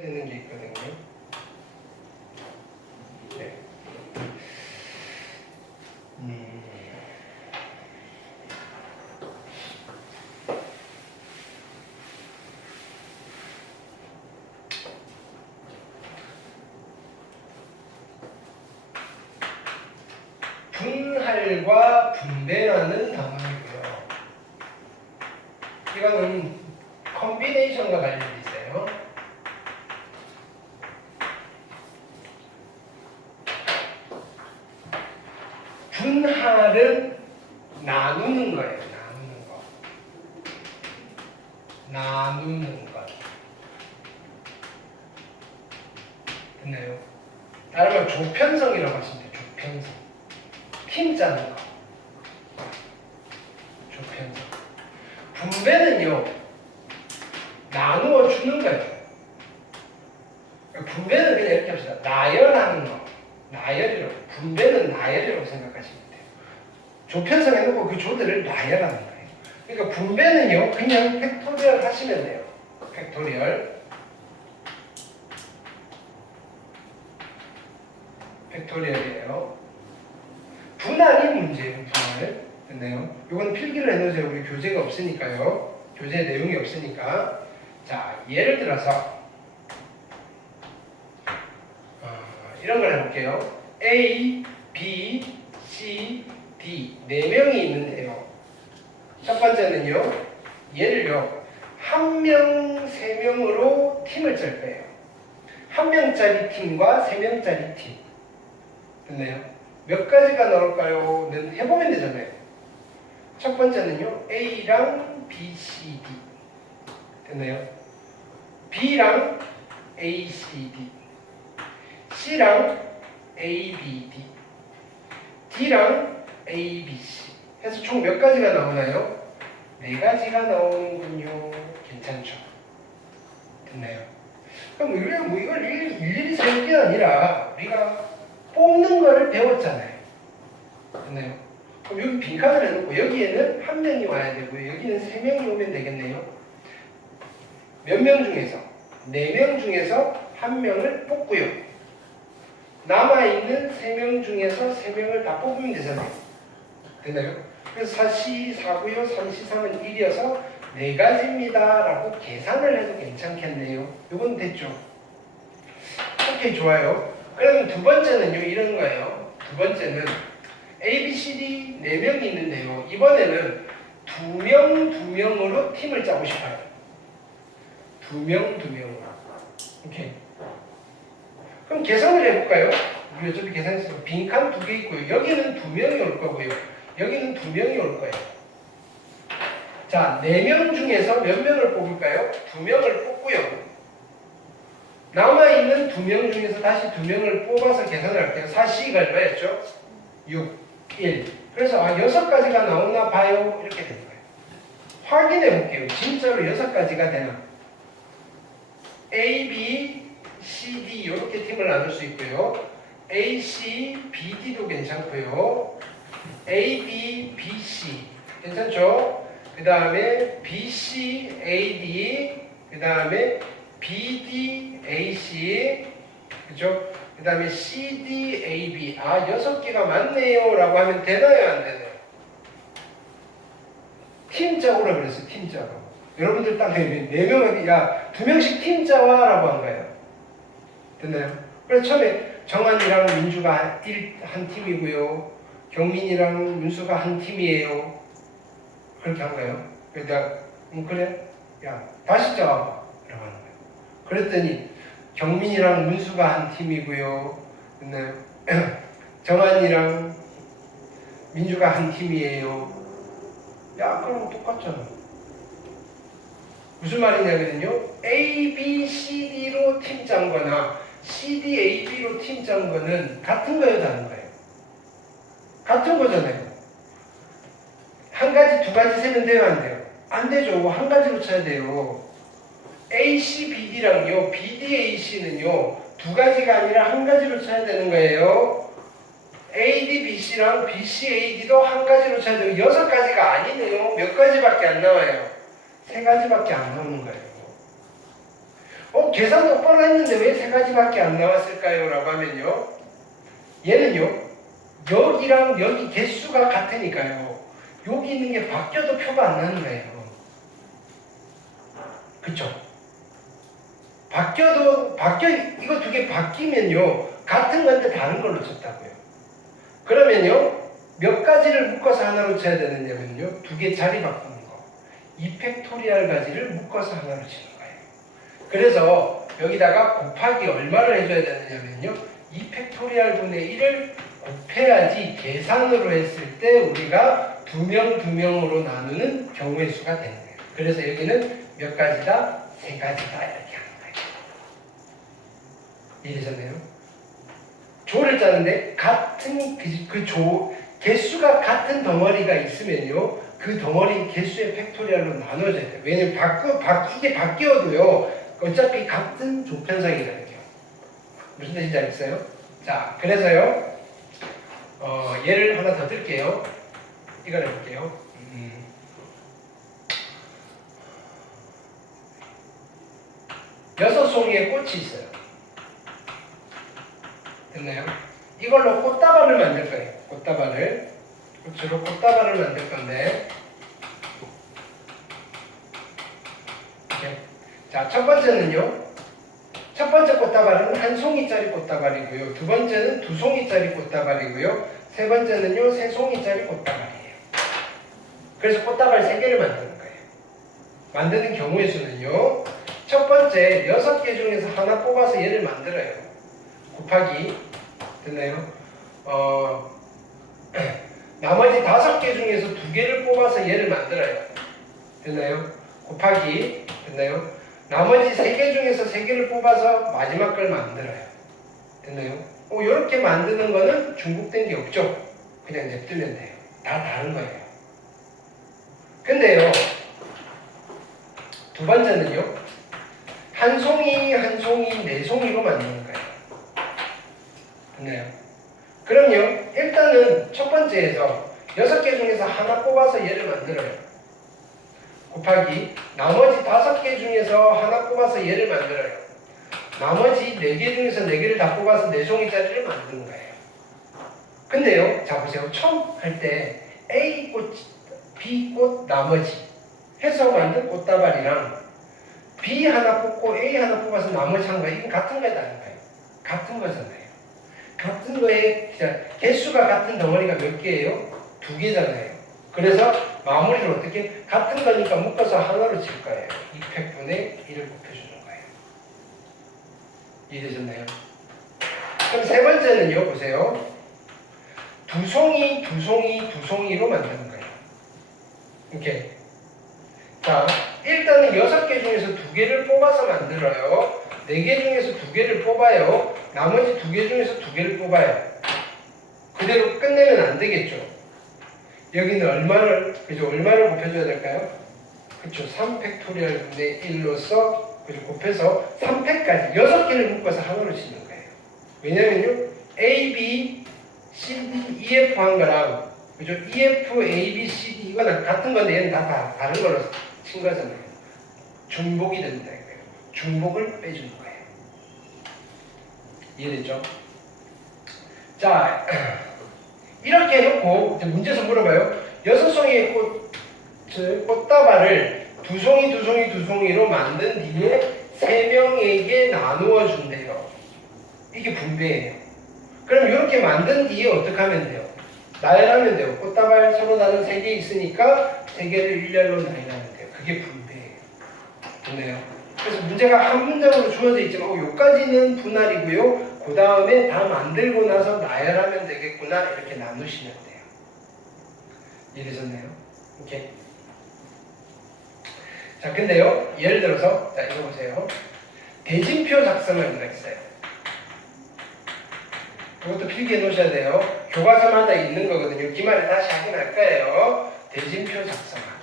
되는 게 있거든요. 네. 분할과 분배라는 단어이고요. 이거는 컴비네이션과 관련이 있어요. 분할은 나누는 거예요. 나누는 거. 나누는 것. 됐나요? 다른 말 조편성이라고 하시면 돼요. 조편성. 팀 짜는 거. 조편성. 분배는요, 나누어 주는 거예요. 분배는 그냥 이렇게 합시다. 나열하는 거. 나열이라고. 분배는 나열이라고 생각하시면 돼요. 조편성 해놓고 그 조들을 나열하는 거예요. 그러니까 분배는요, 그냥 팩토리얼 하시면 돼요. 팩토리얼. 팩토리얼이에요. 분할이 문제예요. 분할. 됐나요? 이건 필기를 해놓으세요. 우리 교재가 없으니까요. 교재 내용이 없으니까. 자, 예를 들어서 이런 걸 해볼게요. A, B, C, D 4명이 있는데요. 첫 번째는요. 얘를요. 1명, 3명으로 팀을 짤 거예요. 1명짜리 팀과 3명짜리 팀. 됐나요? 몇 가지가 나올까요? 해보면 되잖아요. 첫 번째는요. A랑 B, C, D. 됐나요? B랑 A, C, D. C랑 A, B, D. D랑 A, B, C. 해서 총 몇 가지가 나오나요? 4가지가 나오는군요. 괜찮죠? 됐나요? 그럼 이걸 일일이 세울 게 아니라 우리가 뽑는 거를 배웠잖아요. 됐나요? 그럼 여기 빈칸을 해놓고 여기에는 1명이 와야 되고요. 여기는 3명이 오면 되겠네요. 몇 명 중에서? 4명 중에서 1명을 뽑고요. 남아있는 3명 중에서 3명을 다 뽑으면 되잖아요. 됐나요? 그래서 4시 4고요. 3시 3은 1이어서 4가지입니다. 라고 계산을 해도 괜찮겠네요. 이건 됐죠? 오케이, 좋아요. 그러면 두 번째는요, 이런 거예요. 두 번째는 A, B, C, D 4명이 있는데요. 이번에는 2명, 2명으로 팀을 짜고 싶어요. 2명, 2명으로. 오케이. 그럼 계산을 해볼까요? 우리 어차피 계산해서 빈칸 2개 있고요. 여기는 2명이 올 거고요. 여기는 2명이 올 거예요. 자, 4명 중에서 몇 명을 뽑을까요? 2명을 뽑고요. 남아있는 2명 중에서 다시 2명을 뽑아서 계산을 할게요. 4C가 얼마였죠? 6, 1. 그래서 6가지가 나오나 봐요. 이렇게 되는 거예요. 확인해 볼게요. 진짜로 6가지가 되나? A, B, C, D 이렇게 팀을 나눌 수 있고요. A, C, B, D도 괜찮고요. A, B, B, C 괜찮죠? 그 다음에 B, C, A, D 그 다음에 B, D, A, C 그죠? 그 다음에 C, D, A, B 6개가 맞네요 라고 하면 되나요? 안 되나요? 팀짝으로 그랬어요. 팀짝으로. 여러분들 딱 4명이 2명씩 팀짜와 라고 한 거예요. 됐나요? 그래서 처음에 정한이랑 민주가 한 팀이고요. 경민이랑 문수가 한 팀이에요. 그렇게 한 거예요. 그러니까 그래? 야 다시 짜와봐. 라고 하는 거예요. 그랬더니 경민이랑 문수가 한 팀이고요. 됐나요? 정한이랑 민주가 한 팀이에요. 야 아까랑 똑같잖아. 무슨 말이냐면요. A, B, C, D로 팀 짠 거나 C, D, A, B로 팀 짠 거는 같은 거예요, 다른 거예요? 같은 거잖아요. 한 가지, 2가지 세면 돼요, 안 돼요? 안 되죠. 한 가지로 쳐야 돼요. A, C, B, D랑요, B, D, A, C는요, 2가지가 아니라 한 가지로 쳐야 되는 거예요. A, D, B, C랑 B, C, A, D도 한 가지로 쳐야 되고 6가지가 아니네요. 몇 가지밖에 안 나와요? 3가지밖에 안 나오는 거예요. 계산 똑바로 했는데 왜 세 가지밖에 안 나왔을까요? 라고 하면요. 얘는요. 여기랑 여기 개수가 같으니까요. 여기 있는 게 바뀌어도 표가 안 나는 거예요. 그쵸? 이거 두 개 바뀌면요. 같은 건데 다른 걸로 쳤다고요. 그러면요. 몇 가지를 묶어서 하나로 쳐야 되느냐면요. 두 개 자리 바꾸는 거. 2팩토리얼 가지를 묶어서 하나로 치는 거예요. 그래서 여기다가 곱하기 얼마를 해줘야 되느냐면요. 2팩토리얼 분의 1을 곱해야지 계산으로 했을 때 우리가 두 명으로 나누는 경우의 수가 되는 거예요. 그래서 여기는 몇 가지다? 세 가지다. 이렇게 하는 거예요. 이해되셨나요? 조를 짜는데 같은 개수가 같은 덩어리가 있으면요. 그 덩어리 개수의 팩토리얼로 나눠져야 돼요. 왜냐면 이게 바뀌어도요. 어차피 같은 조편성이라는 거예요. 무슨 뜻인지 알겠어요? 자, 그래서요. 예를 하나 더 들게요. 이걸 해볼게요. 여섯 송이의 꽃이 있어요. 됐나요? 이걸로 꽃다발을 만들 거예요. 꽃다발을. 주로 꽃다발을 만들 건데. 이렇게. 자, 첫 번째는요. 첫 번째 꽃다발은 한 송이짜리 꽃다발이고요. 두 번째는 두 송이짜리 꽃다발이고요. 세 번째는요, 세 송이짜리 꽃다발이에요. 그래서 꽃다발 세 개를 만드는 거예요. 만드는 경우의 수는요. 첫 번째 6개 중에서 하나 뽑아서 얘를 만들어요. 곱하기 됐나요? 나머지 5개 중에서 2개를 뽑아서 얘를 만들어요. 됐나요? 곱하기 됐나요? 나머지 3개 중에서 3개를 뽑아서 마지막 걸 만들어요. 됐나요? 이렇게 만드는 거는 중복된 게 없죠. 그냥 냅두면 돼요. 다 다른 거예요. 근데요, 두 번째는요, 한 송이, 한 송이, 네 송이로 만드는 거예요. 됐나요? 그럼요, 일단은 첫 번째에서 6개 중에서 하나 뽑아서 얘를 만들어요. 곱하기 나머지 5개 중에서 하나 뽑아서 얘를 만들어요. 나머지 4개 중에서 4개를 다 뽑아서 4송이짜리를 만드는 거예요. 근데요, 자 보세요. 처음 할 때 A꽃, B꽃, 나머지 해서 만든 꽃다발이랑 B 하나 뽑고 A 하나 뽑아서 나머지 한 거예요. 이건 같은 거에 다른 거예요. 같은 거잖아요. 같은 거에 개수가 같은 덩어리가 몇 개예요? 2개잖아요. 그래서 마무리를 어떻게? 같은 거니까 묶어서 하나로 칠 거예요. 2팩분의 1을 곱해주는 거예요. 이해되셨나요? 그럼 세 번째는요, 보세요. 두 송이로 만드는 거예요. 이렇게. 자, 일단은 6개 중에서 2개를 뽑아서 만들어요. 4개 중에서 2개를 뽑아요. 나머지 2개 중에서 2개를 뽑아요. 그대로 끝내면 안 되겠죠. 여기는 얼마를 곱해줘야 될까요? 그쵸. 3팩토리얼 분의 1로서 곱해서 3팩까지 6개를 묶어서 하나로 치는 거예요. 왜냐면요, A, B, C, D, E, F 한 거랑, 그죠? E, F, A, B, C, D 이거는 같은 건데 얘는 다 다른 걸로 친 거잖아요. 중복이 된다 이거예요. 중복을 빼주는 거예요. 이해됐죠? 자, 이렇게 해놓고 이제 문제에서 물어봐요. 6송이의 꽃다발을 2송이로 만든 뒤에 3명에게 나누어 준대요. 이게 분배예요. 그럼 이렇게 만든 뒤에 어떻게 하면 돼요? 나열하면 돼요. 꽃다발 서로 다른 3개 있으니까 3개를 일렬로 나열하면 돼요. 그게 분배예요. 됐나요? 그래서 문제가 한 문장으로 주어져 있지만 여기까지는 분할이고요. 그 다음에 다 만들고 나서 나열하면 되겠구나 이렇게 나누시면 돼요. 이해되셨나요? 이렇게. 자, 근데요, 예를 들어서 자 이거 보세요. 대진표 작성을 했어요. 이것도 필기해 놓으셔야 돼요. 교과서마다 있는 거거든요. 기말에 다시 확인할 거예요. 대진표 작성하기.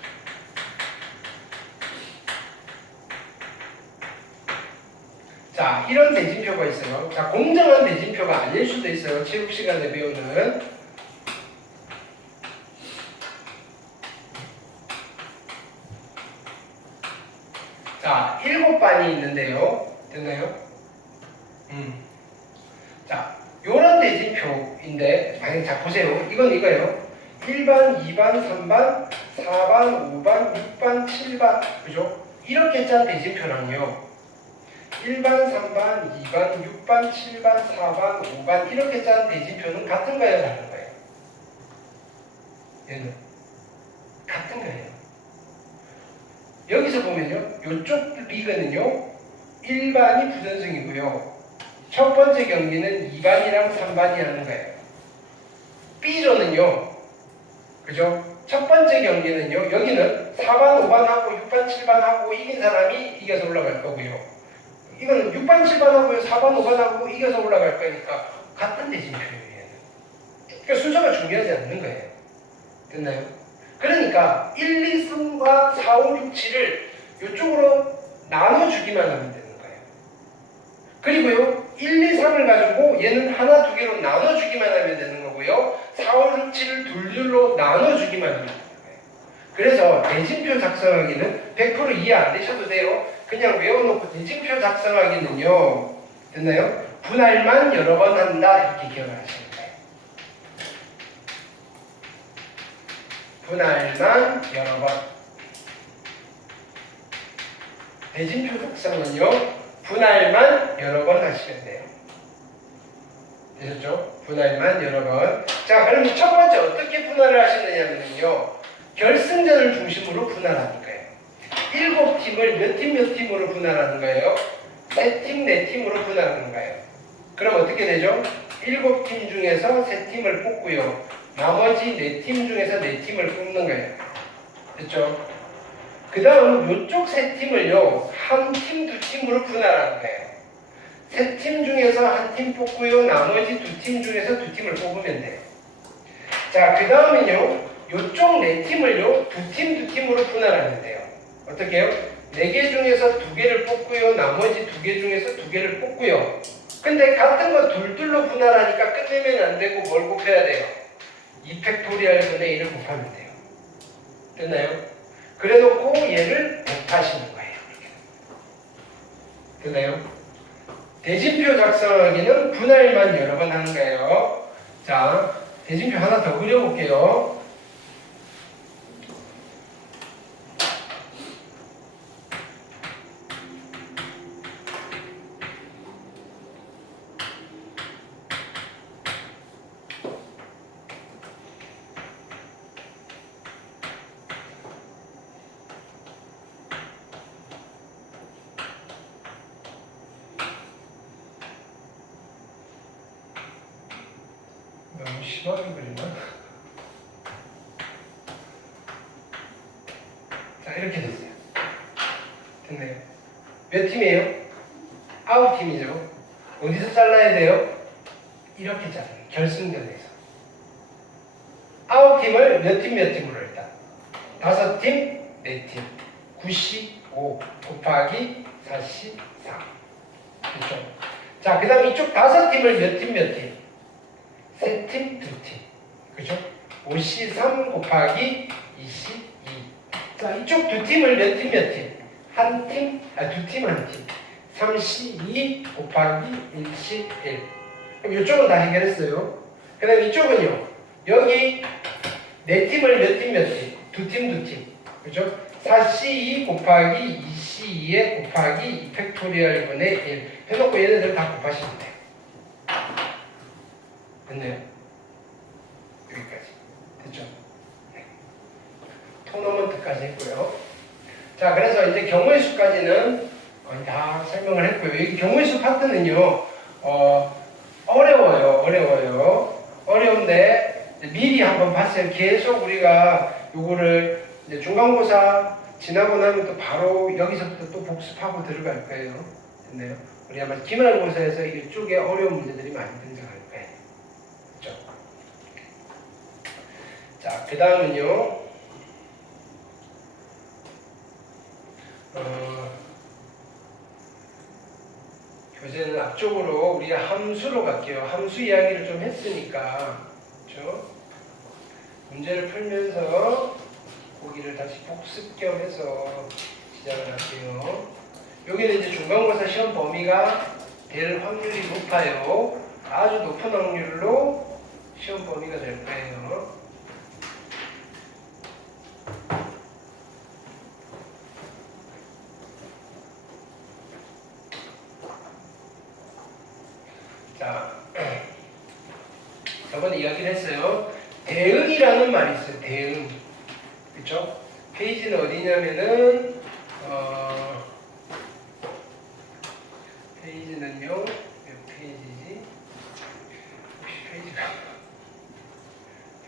자, 이런 대진표가 있어요. 자, 공정한 대진표가 아닐 수도 있어요. 체육 시간에 배우는. 자, 7반이 있는데요. 됐나요? 자, 요런 대진표인데, 만약에 자, 보세요. 이건 이거예요. 1반, 2반, 3반, 4반, 5반, 6반, 7반. 그죠? 이렇게 짠 대진표랑요. 1반, 3반, 2반, 6반, 7반, 4반, 5반 이렇게 짠 대진표는 같은가요? 다른가요? 얘는 같은 거예요. 여기서 보면요. 이쪽 리그는요. 1반이 부전승이고요. 첫 번째 경기는 2반이랑 3반이 하는 거예요. B조는요. 그죠? 첫 번째 경기는요. 여기는 4반, 5반하고 6반, 7반하고 이긴 사람이 이겨서 올라갈 거고요. 이거는 6반, 7반하고 4반, 5반하고 이겨서 올라갈 거니까 같은 대진표예요. 그러니까 순서가 중요하지 않는 거예요. 됐나요? 그러니까 1, 2, 3과 4, 5, 6, 7을 이쪽으로 나눠주기만 하면 되는 거예요. 그리고요 1, 2, 3을 가지고 얘는 하나, 두 개로 나눠주기만 하면 되는 거고요 4, 5, 6, 7을 둘둘로 나눠주기만 하면 되는 거예요. 그래서 대진표 작성하기는 100% 이해 안 되셔도 돼요. 그냥 외워놓고 대진표 작성하기는요 됐나요? 분할만 여러 번 한다 이렇게 기억을 하시면 돼요. 분할만 여러 번. 대진표 작성은요 분할만 여러 번 하시면 돼요. 되셨죠? 분할만 여러 번. 자, 그럼 첫 번째 어떻게 분할을 하시느냐면요 결승전을 중심으로 분할하니까요. 7팀을 몇 팀 몇 팀으로 분할하는 거예요? 3팀 4팀으로 분할하는 거예요. 그럼 어떻게 되죠? 7팀 중에서 3팀을 뽑고요. 나머지 4팀 중에서 4팀을 뽑는 거예요. 됐죠? 그 다음 이쪽 3팀을요. 1팀, 2팀으로 분할하는 거예요. 3팀 중에서 1팀 뽑고요. 나머지 2팀 중에서 2팀을 뽑으면 돼요. 자, 그 다음은요. 이쪽 4팀을요. 2팀, 2팀으로 분할하면 돼요. 어떻게 해요? 4개 중에서 2개를 뽑고요. 나머지 2개 중에서 2개를 뽑고요. 근데 같은 거 둘둘로 분할하니까 끝내면 안 되고 뭘 곱해야 돼요? 2팩토리얼 분의 1을 곱하면 돼요. 됐나요? 그래 놓고 얘를 곱하시는 거예요. 됐나요? 대진표 작성하기는 분할만 여러 번 하는 거예요. 자, 대진표 하나 더 그려볼게요. 너무 심하게 그리나? 자, 이렇게 됐어요. 됐네요. 몇 팀이에요? 9팀이죠. 어디서 잘라야 돼요? 이렇게 잘라요. 결승전에서. 9팀을 몇 팀 몇 팀으로 일단? 5팀, 4팀. 95 곱하기 44. 그렇죠? 자, 그 다음 이쪽 5팀을 몇 팀 몇 팀? 3팀, 2팀. 그죠? 53 곱하기 22. 자, 이쪽 2팀을 몇 팀 몇 팀? 1팀, 2팀 1팀. 32 곱하기 21. 그럼 이쪽은 다 해결했어요. 그 다음 이쪽은요. 여기 4팀을 몇 팀 몇 팀? 2팀, 2팀. 그죠? 42 곱하기 22에 곱하기 2팩토리얼 분의 1 해놓고 얘네들 다 곱하시면 돼요. 됐네요. 여기까지. 됐죠? 네. 토너먼트까지 했고요. 자, 그래서 이제 경우의 수까지는 거의 다 설명을 했고요. 이 경우의 수 파트는요, 어려워요. 어려운데, 미리 한번 봤어요. 계속 우리가 요거를 이제 중간고사 지나고 나면 또 바로 여기서부터 또 복습하고 들어갈 거예요. 됐네요. 우리 아마 기말고사에서 이쪽에 어려운 문제들이 많이 등장할 거예요. 그렇죠? 자, 그 다음은요. 교재는 앞쪽으로 우리가 함수로 갈게요. 함수 이야기를 좀 했으니까, 그렇죠? 문제를 풀면서 거기를 다시 복습 겸 해서 시작을 할게요. 여기는 이제 중간고사 시험 범위가 될 확률이 높아요. 아주 높은 확률로 시험 범위가 될 거예요. 자, 저번에 이야기를 했어요. 대응이라는 말이 있어요. 대응. 그쵸? 페이지는 어디냐면은, 페이지는요, 몇 페이지지? 혹시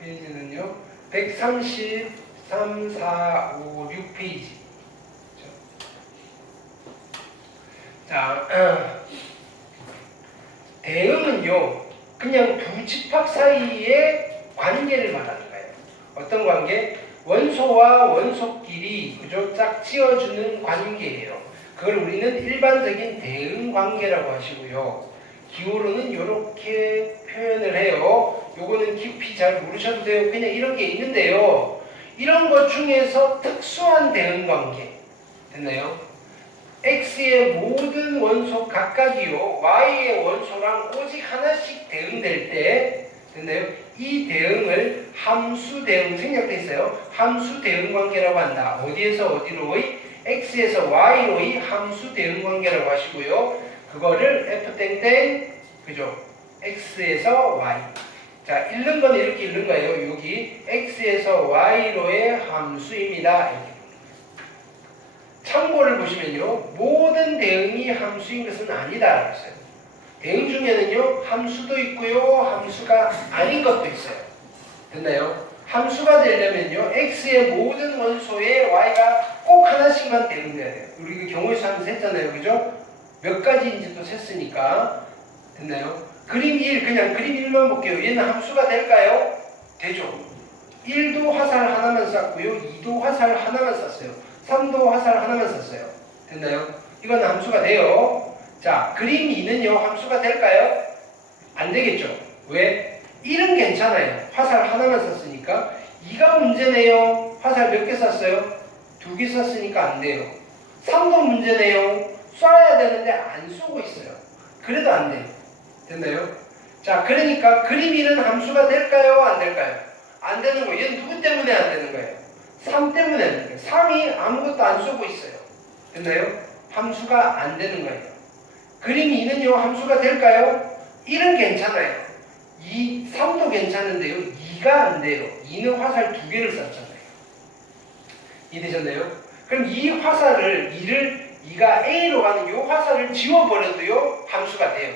페이지는요, 133, 4, 5, 6페이지. 그쵸? 자, 대응은요, 그냥 두 집합 사이의 관계를 말하는 거예요. 어떤 관계? 원소와 원소끼리 그죠? 짝지어주는 관계예요. 그걸 우리는 일반적인 대응 관계라고 하시고요. 기호로는 이렇게 표현을 해요. 요거는 깊이 잘 모르셔도 돼요. 그냥 이런 게 있는데요. 이런 것 중에서 특수한 대응 관계. 됐나요? X의 모든 원소 각각이요. Y의 원소랑 오직 하나씩 대응될 때, 됐나요? 이 대응을 함수 대응, 생략돼 있어요. 함수 대응 관계라고 한다. 어디에서 어디로의? X에서 Y로의 함수 대응 관계라고 하시고요. 그거를 F 그죠? X에서 Y. 자, 읽는 건 이렇게 읽는 거예요. 여기 X에서 Y로의 함수입니다. 이렇게. 참고를 보시면요. 모든 대응이 함수인 것은 아니다. 그랬어요. 대응 중에는요. 함수도 있고요. 함수가 아닌 것도 있어요. 됐나요? 함수가 되려면요. X의 모든 원소에 Y가 꼭 하나씩만 대응돼야 돼요. 우리 경우에서 하면서 했잖아요. 그죠? 몇 가지인지도 셌으니까. 됐나요? 그림 1, 그냥 그림 1만 볼게요. 얘는 함수가 될까요? 되죠. 1도 화살 하나만 쐈고요. 2도 화살 하나만 쐈어요. 3도 화살 하나만 썼어요. 됐나요? 이건 함수가 돼요. 자, 그림 2는요. 함수가 될까요? 안 되겠죠. 왜? 1은 괜찮아요. 화살 하나만 썼으니까. 2가 문제네요. 화살 몇 개 썼어요? 2개 썼으니까 안 돼요. 3도 문제네요. 쏴야 되는데 안 쏘고 있어요. 그래도 안 돼요. 됐나요? 자, 그러니까 그림 1은 함수가 될까요? 안 될까요? 안 되는 거예요. 얘는 누구 때문에 안 되는 거예요? 3 때문에 안 되는 거예요. 3이 아무것도 안 쏘고 있어요. 됐나요? 함수가 안 되는 거예요. 그림 2는요, 함수가 될까요? 1은 괜찮아요. 3도 괜찮은데요, 2가 안 돼요. 2는 화살 2개를 쐈잖아요. 이해되셨나요? 그럼 이 화살을, 2가 A로 가는 이 화살을 지워버려도요, 함수가 돼요.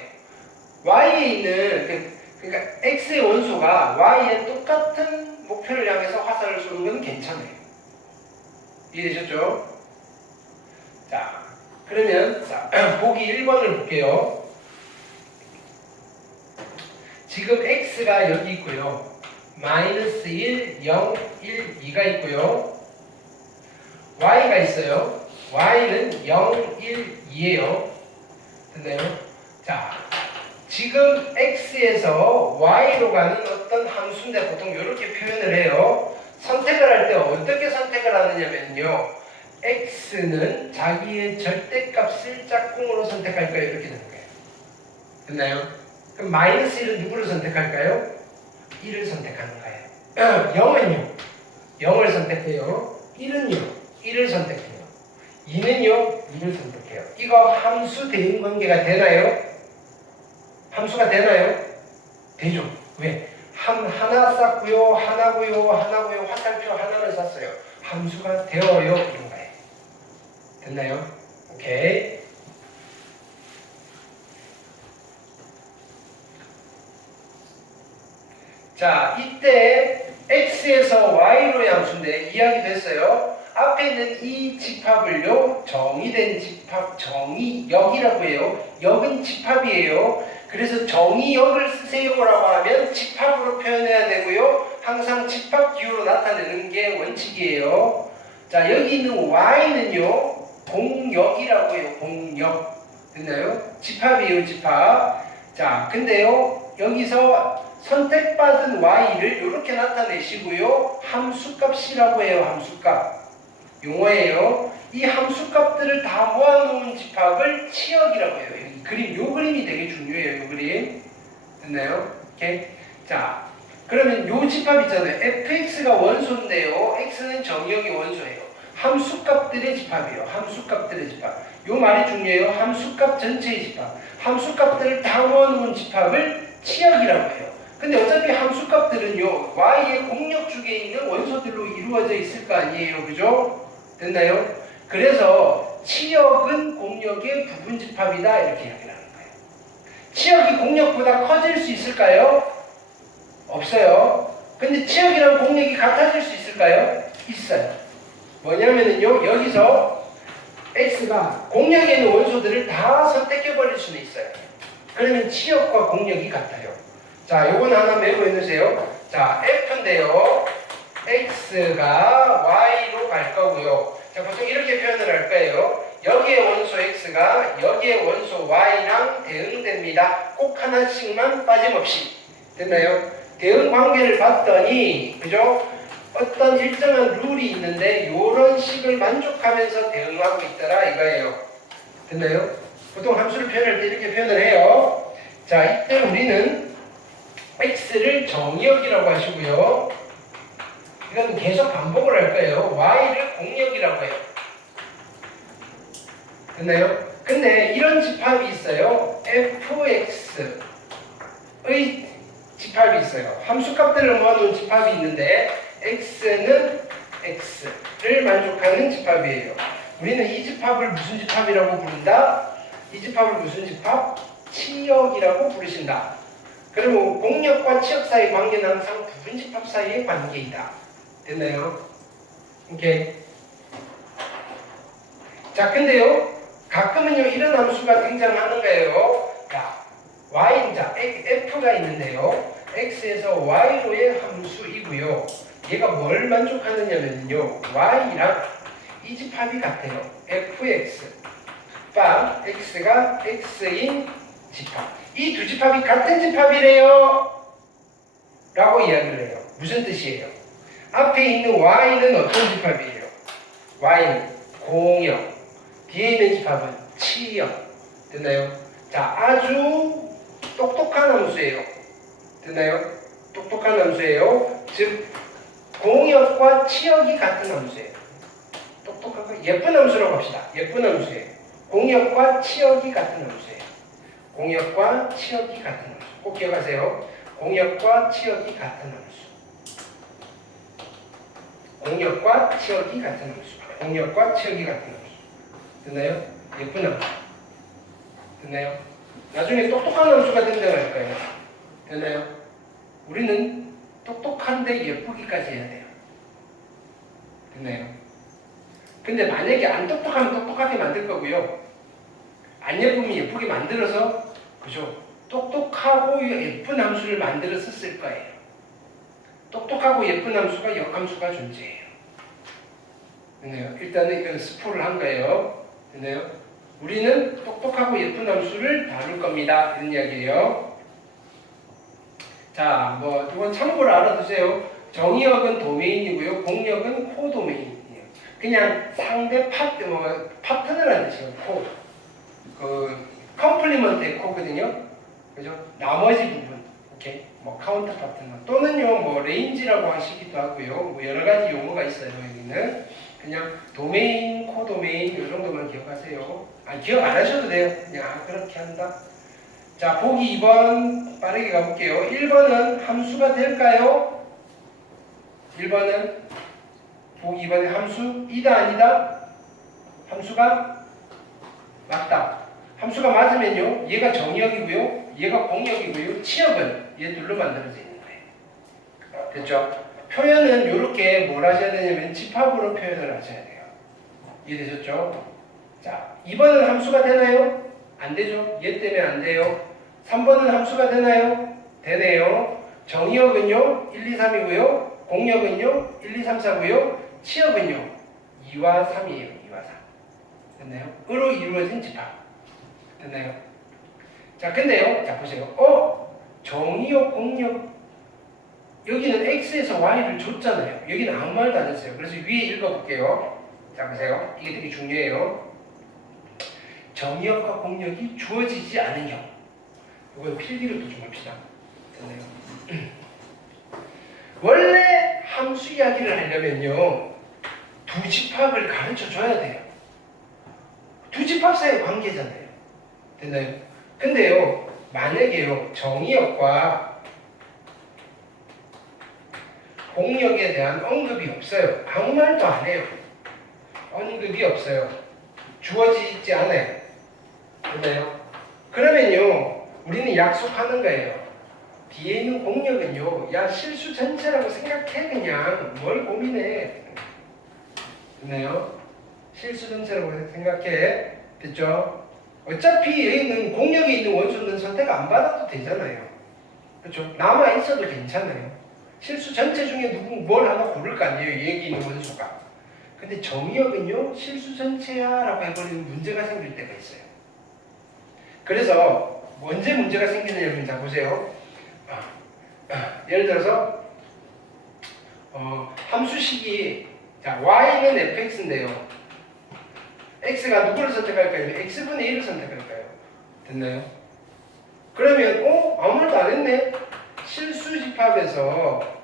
Y에 있는, 그러니까 X의 원소가 Y에 똑같은 목표를 향해서 화살을 쏘는 건 괜찮아요. 이해되셨죠? 자, 그러면 보기 1번을 볼게요. 지금 X가 여기 있고요. 마이너스 1, 0, 1, 2가 있고요. Y가 있어요. Y는 0, 1, 2예요. 됐나요? 자, 지금 X에서 Y로 가는 어떤 함수인데 보통 이렇게 표현을 해요. 선택을 할 때 어떻게 선택을 하느냐면요. X는 자기의 절대값을 짝꿍으로 선택할까요? 이렇게 되는 거예요. 됐나요? 그럼 마이너스 1은 누구를 선택할까요? 1을 선택하는 거예요. 0은요. 0을 선택해요. 1은요. 1을 선택해요. 2는요. 2를 선택해요. 이거 함수 대응 관계가 되나요? 함수가 되나요? 되죠. 왜? 하나 쌌고요, 하나고요, 화살표 하나를 쐈어요. 함수가 되어요. 이런 거예요. 됐나요? 오케이. 자, 이때 X에서 Y로의 함수인데 이야기 됐어요. 앞에 있는 이 집합을요, 정의된 집합, 정의역이라고 해요. 역은 집합이에요. 그래서 정의역을 쓰세요라고 하면 집합으로 표현해야 되고요. 항상 집합 기호로 나타내는 게 원칙이에요. 자, 여기 있는 Y는요, 공역이라고 해요. 공역. 됐나요? 집합이에요, 집합. 자, 근데요, 여기서 선택받은 Y를 이렇게 나타내시고요. 함수값이라고 해요. 함수값. 용어예요. 이 함수값들을 다 모아놓은 집합을 치역이라고 해요. 이 그림, 요 그림이 되게 중요해요. 요 그림. 됐나요? 오케이. 자, 그러면 요 집합 있잖아요. fx가 원소인데요. x는 정의역이 원소예요. 함수값들의 집합이에요. 함수값들의 집합. 요 말이 중요해요. 함수값 전체의 집합. 함수값들을 다 모아놓은 집합을 치역이라고 해요. 근데 어차피 함수값들은요, y의 공역축에 있는 원소들로 이루어져 있을 거 아니에요. 그죠? 됐나요? 그래서 치역은 공역의 부분집합이다. 이렇게 이야기를 하는 거예요. 치역이 공역보다 커질 수 있을까요? 없어요. 근데 치역이랑 공역이 같아질 수 있을까요? 있어요. 뭐냐면요, 여기서 x가 공역에 있는 원소들을 다 선택해버릴 수는 있어요. 그러면 치역과 공역이 같아요. 자, 요건 하나 메모해놓으세요. 자, f인데요. x가 y로 갈 거고요. 자, 보통 이렇게 표현을 할 거예요. 여기에 원소 x가 여기에 원소 y랑 대응됩니다. 꼭 하나씩만 빠짐없이. 됐나요? 대응 관계를 봤더니, 그죠? 어떤 일정한 룰이 있는데 요런 식을 만족하면서 대응하고 있더라 이거예요. 됐나요? 보통 함수를 표현할 때 이렇게 표현을 해요. 자, 이때 우리는 x를 정의역이라고 하시고요. 이건 계속 반복을 할 거예요. y를 공역이라고 해요. 됐나요? 근데 이런 집합이 있어요. fx의 집합이 있어요. 함수값들을 모아놓은 집합이 있는데 x는 x를 만족하는 집합이에요. 우리는 이 집합을 무슨 집합이라고 부른다? 이 집합을 무슨 집합? 치역이라고 부르신다. 그리고 공역과 치역 사이 관계는 항상 부분집합 사이의 관계이다. 됐나요? 오케이. 자, 근데요, 가끔은요, 이런 함수가 등장하는 거예요. 자, 자, f가 있는데요. x에서 y로의 함수이고요. 얘가 뭘 만족하느냐면요, y랑 이 집합이 같아요. fx, 바 x가 x인 집합. 이 두 집합이 같은 집합이래요. 라고 이야기를 해요. 무슨 뜻이에요? 앞에 있는 y는 어떤 집합이에요? y는 공역, 뒤에 있는 집합은 치역. 됐나요? 자, 아주 똑똑한 함수예요. 됐나요? 똑똑한 함수예요. 즉, 공역과 치역이 같은 함수예요. 똑똑한 거, 예쁜 함수라고 합시다. 예쁜 함수예요. 공역과 치역이 같은 함수예요. 공역과 치역이 같은 함수. 꼭 기억하세요. 공역과 치역이 같은 함수. 공역과 치역이 같은 함수. 공역과 치역이 같은 함수. 됐나요? 예쁜 함수. 됐나요? 나중에 똑똑한 함수가 등장할 거예요. 됐나요? 우리는 똑똑한데 예쁘기까지 해야 돼요. 됐나요? 근데 만약에 안 똑똑하면 똑똑하게 만들 거고요. 안 예쁘면 예쁘게 만들어서, 그죠? 똑똑하고 예쁜 함수를 만들어서 쓸 거예요. 똑똑하고 예쁜 함수가 역함수가 존재해요. 됐나요? 일단은 이건 스포를 한 거예요. 됐나요? 우리는 똑똑하고 예쁜 함수를 다룰 겁니다. 이런 이야기예요. 자, 뭐 이건 참고로 알아두세요. 정의역은 도메인이고요. 공역은 코도메인이에요. 그냥 상대 파트너라는 뜻이에요. 코. 컴플리먼트의 코거든요. 그죠? 나머지 부분. 오케이. 뭐 카운터 파트너 또는요 뭐 레인지라고 하시기도 하고요. 뭐 여러 가지 용어가 있어요. 여기는 그냥 도메인, 코도메인 이 정도만 기억하세요. 기억 안 하셔도 돼요. 그냥 그렇게 한다. 자, 보기 2번 빠르게 가볼게요. 1번은 함수가 될까요? 1번은 보기 2번에 함수 이다 아니다? 함수가 맞다. 함수가 맞으면요, 얘가 정의역이고요, 얘가 공역이고요, 치역은 얘 둘로 만들어져 있는 거예요. 됐죠? 표현은 이렇게 뭘 하셔야 되냐면 집합으로 표현을 하셔야 돼요. 이해되셨죠? 자, 2번은 함수가 되나요? 안 되죠? 얘 때문에 안 돼요. 3번은 함수가 되나요? 되네요. 정의역은요, 1, 2, 3이고요, 공역은요, 1, 2, 3, 4고요, 치역은요, 2와 3이에요. 2와 3. 됐나요? 으로 이루어진 집합. 됐나요? 자, 근데요, 자, 보세요. 정의역, 공역, 여기는 x에서 y를 줬잖아요. 여기는 아무 말도 안 했어요. 그래서 위에 읽어볼게요. 자 보세요. 이게 되게 중요해요. 정의역과 공역이 주어지지 않은 경우. 이건 필기로 또 좀 합시다. 됐네요. 원래 함수 이야기를 하려면요. 두 집합을 가르쳐 줘야 돼요. 두 집합 사이의 관계잖아요. 됐나요? 근데요. 만약에요. 정의역과 공역에 대한 언급이 없어요. 아무 말도 안 해요. 언급이 없어요. 주어지지 않아요. 됐나요? 그러면요. 우리는 약속하는 거예요. 뒤에 있는 공역은요. 야 실수 전체라고 생각해 그냥. 뭘 고민해. 됐나요? 실수 전체라고 생각해. 됐죠? 어차피 여기 있는 공역에 있는 원소는 선택 안 받아도 되잖아요. 그렇죠? 남아 있어도 괜찮아요. 실수 전체 중에 뭘 하나 고를 거 아니에요. 여기 있는 원소가. 근데 정의역은요. 실수 전체야라고 해버리면 문제가 생길 때가 있어요. 그래서 언제 문제가 생기느냐면 자 보세요. 예를 들어서 함수식이 자 y는 fx인데요. x가 누구를 선택할까요? x분의 1을 선택할까요? 됐나요? 그러면 아무 말도 안 했네. 실수집합에서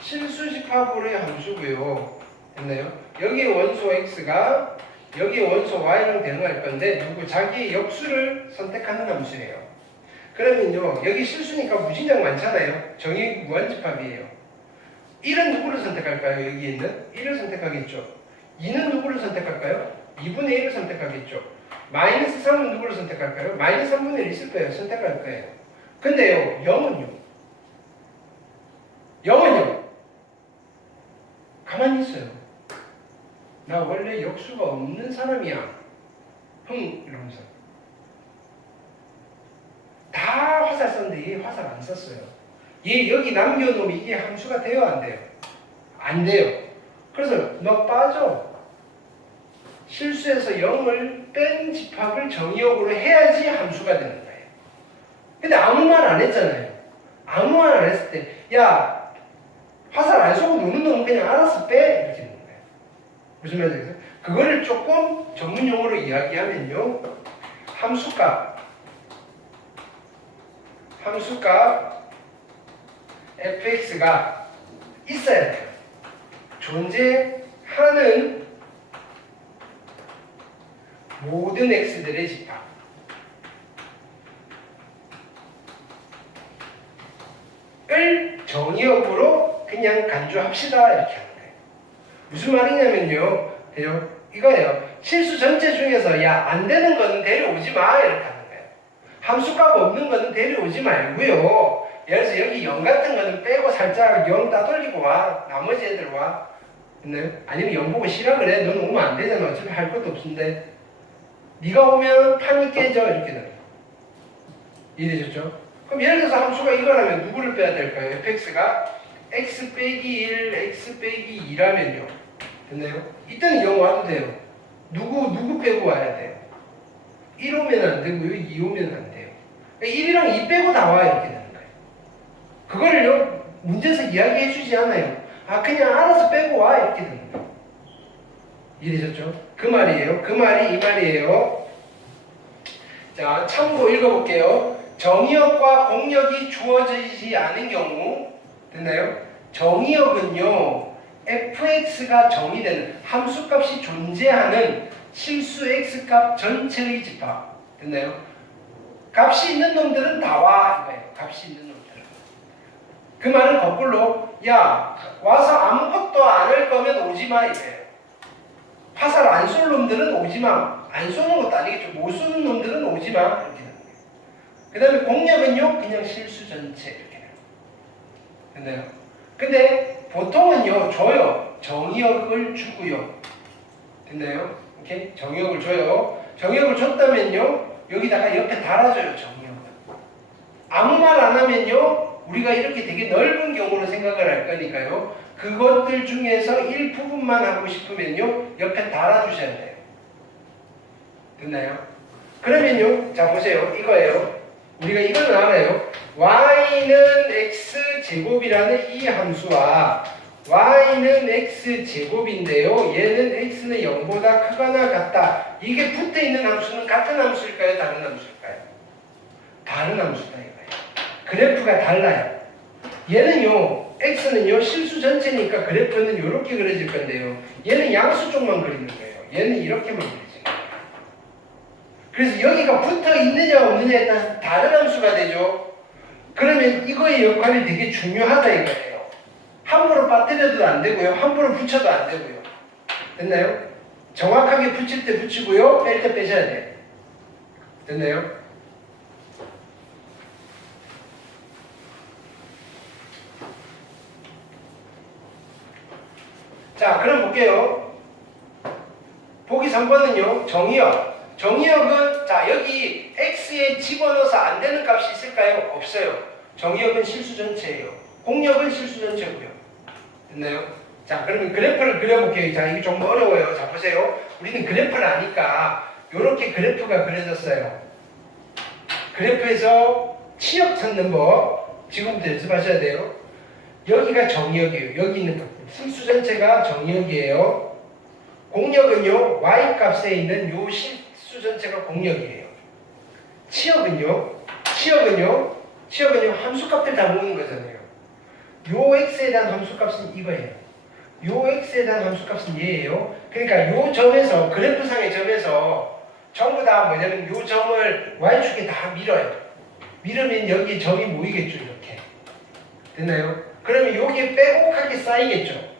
실수집합으로의 함수고요. 됐나요? 여기에 원소 x가 여기에 원소 y랑 대응할 건데 누구 자기의 역수를 선택하는 함수예요. 그러면요 여기 실수니까 무진장 많잖아요. 정의 무한집합이에요. 1은 누구를 선택할까요? 여기 있는 1을 선택하겠죠. 2는 누구를 선택할까요? 2분의 1을 선택하겠죠. 마이너스 3은 누구를 선택할까요? 마이너스 3분의 1 있을 거예요. 선택할 거예요. 근데요 0은요 가만히 있어요. 나 원래 역수가 없는 사람이야. 이러면서 다 화살 썼는데 얘 화살 안 썼어요. 얘 여기 남겨놓으면 이게 함수가 돼요? 안 돼요? 안 돼요. 그래서 너 빠져. 실수해서 0을 뺀 집합을 정의역으로 해야지 함수가 되는 거예요. 근데 아무 말 안 했잖아요. 아무 말 안 했을 때 야 화살 안 쏘고 노는 놈은 그냥 알아서 빼 이렇게 되는 거예요. 무슨 말인지 아세요? 그거를 조금 전문용어로 이야기하면요 함수값 fx가 있어야 돼요. 존재하는 모든 x들의 집합. 을 정의역으로 그냥 간주합시다 이렇게 하는 거예요. 무슨 말이냐면요. 이거예요. 실수 전체 중에서 야 안 되는 거는 데려오지 마 이렇게 하는 거예요. 함수값 없는 거는 데려오지 말고요. 예를 들어서 여기 0 같은 거는 빼고 살짝 0 따돌리고 와. 나머지 애들 와. 아니면 0 보고 싫어 그래. 넌 오면 안 되잖아. 어차피 할 것도 없는데. 네가 오면 판이 깨져 이렇게 되는 거예요. 이해되셨죠? 그럼 예를 들어서 함수가 이거라면 누구를 빼야 될까요? fx가 x 빼기 1, x 빼기 2라면요. 됐나요? 이때는 0 와도 돼요. 누구 빼고 와야 돼요? 1 오면 안 되고요. 2 오면 안 돼요. 1이랑 2 빼고 다 와 이렇게 되는 거예요. 그걸요 문제에서 이야기해 주지 않아요. 그냥 알아서 빼고 와 이렇게 되는 거예요. 이해되셨죠? 그 말이에요. 그 말이 이 말이에요. 자, 참고 읽어볼게요. 정의역과 공역이 주어지지 않은 경우 됐나요? 정의역은요 fx가 정의되는 함수값이 존재하는 실수 x값 전체의 집합 됐나요? 값이 있는 놈들은 다 와 이거예요. 값이 있는 놈들은. 그 말은 거꾸로 야 와서 아무것도 안 할 거면 오지마 이거예요. 화살 안 쏠 놈들은 오지마. 안 쏘는 것도 아니겠죠. 못 쏘는 놈들은 오지마 이렇게. 그 다음에 공역은요 그냥 실수 전체 이렇게 됐나요? 근데 보통은요 줘요. 정의역을 주고요. 됐나요? 오케이? 정의역을 줘요. 정의역을 줬다면요 여기다가 옆에 달아줘요. 정의역을. 아무 말 안 하면요 우리가 이렇게 되게 넓은 경우로 생각을 할 거니까요 그것들 중에서 일부분만 하고 싶으면요 옆에 달아주셔야 돼요. 됐나요? 그러면요 자 보세요. 이거예요. 우리가 이걸 알아요. y는 x제곱이라는 이 함수와 y는 x제곱인데요. 얘는 x는 0보다 크거나 같다. 이게 붙어있는 함수는 같은 함수일까요? 다른 함수일까요? 다른 함수다 이거예요. 그래프가 달라요. 얘는요, x는요, 실수 전체니까 그래프는 이렇게 그려질 건데요. 얘는 양수 쪽만 그리는 거예요. 얘는 이렇게만 그리지. 그래서 여기가 붙어 있느냐 없느냐에 따라서 다른 함수가 되죠. 그러면 이거의 역할이 되게 중요하다 이거예요. 함부로 빠뜨려도 안 되고요. 함부로 붙여도 안 되고요. 됐나요? 정확하게 붙일 때 붙이고요. 뺄 때 빼셔야 돼요. 됐나요? 자, 그럼 볼게요. 보기 3번은요. 정의역. 정의역은 자 여기 x에 집어넣어서 안 되는 값이 있을까요? 없어요. 정의역은 실수 전체예요. 공역은 실수 전체고요. 됐나요? 자, 그러면 그래프를 그려볼게요. 자, 이게 좀 어려워요. 자, 보세요. 우리는 그래프를 아니까 이렇게 그래프가 그려졌어요. 그래프에서 치역 찾는 법 지금부터 연습하셔야 돼요. 여기가 정의역이에요. 여기 있는 값. 실수 전체가 정의역이에요. 공역은요, y 값에 있는 요 실수 전체가 공역이에요. 치역은요, 함수값들 다 모으는 거잖아요. 요 x에 대한 함수값은 이거예요. 요 x에 대한 함수값은 얘예요. 그러니까 요 점에서, 그래프상의 점에서 전부 다 뭐냐면 요 점을 y축에 다 밀어요. 밀으면 여기에 점이 모이겠죠, 이렇게. 됐나요? 그러면 여기에 빼곡하게 쌓이겠죠.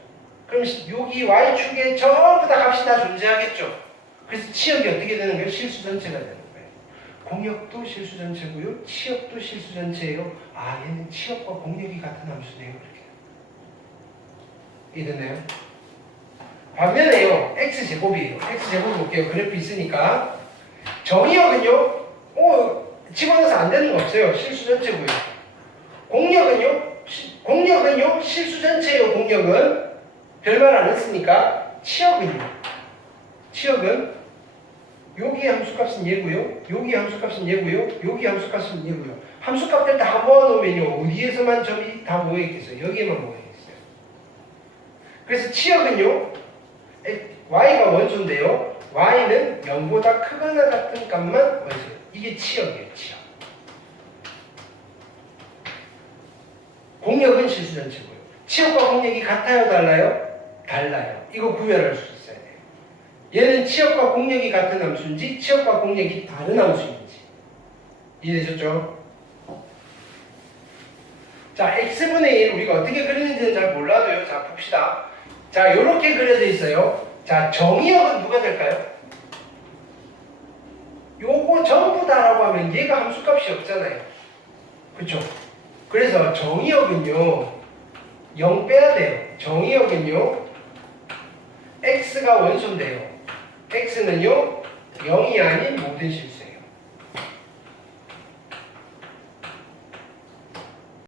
그럼 여기 y축에 전부 다 값이 다 존재하겠죠. 그래서 치역이 어떻게 되는 거예요? 실수 전체가 되는 거예요. 공역도 실수 전체고요. 치역도 실수 전체예요. 아, 얘는 치역과 공역이 같은 함수네요. 이렇게. 이해됐나요? 반면에요. x제곱이에요. x제곱 볼게요. 그래프 있으니까. 정의역은요. 집어넣어서 안 되는 거 없어요. 실수 전체고요. 공역은요. 실수 전체예요. 공역은 별말 안 했으니까. 치역은 여기 함수값은 얘고요. 여기 함수값은 얘고요. 여기 함수값은 얘고요. 함수값들 다 모아놓으면요. 어디에서만 점이 다 모여있겠어요? 여기에만 모여있어요. 그래서 치역은요. y가 원소인데요. y는 0보다 크거나 같은 값만 원소예요. 이게 치역이에요. 치역. 공역은 실수 전체고요. 치역과 공역이 같아요? 달라요? 달라요. 이거 구별할 수 있어야 돼요. 얘는 치역과 공역이 같은 함수인지 치역과 공역이 다른 함수인지. 이해되셨죠? 자, x분의 1 우리가 어떻게 그리는지는 잘 몰라도요. 자, 봅시다. 자, 요렇게 그려져 있어요. 자, 정의역은 누가 될까요? 요거 전부 다라고 하면 얘가 함수값이 없잖아요. 그쵸? 그래서 정의역은요 0 빼야 돼요. 정의역은요 x가 원소인데요. x는요 0이 아닌 모든 실수.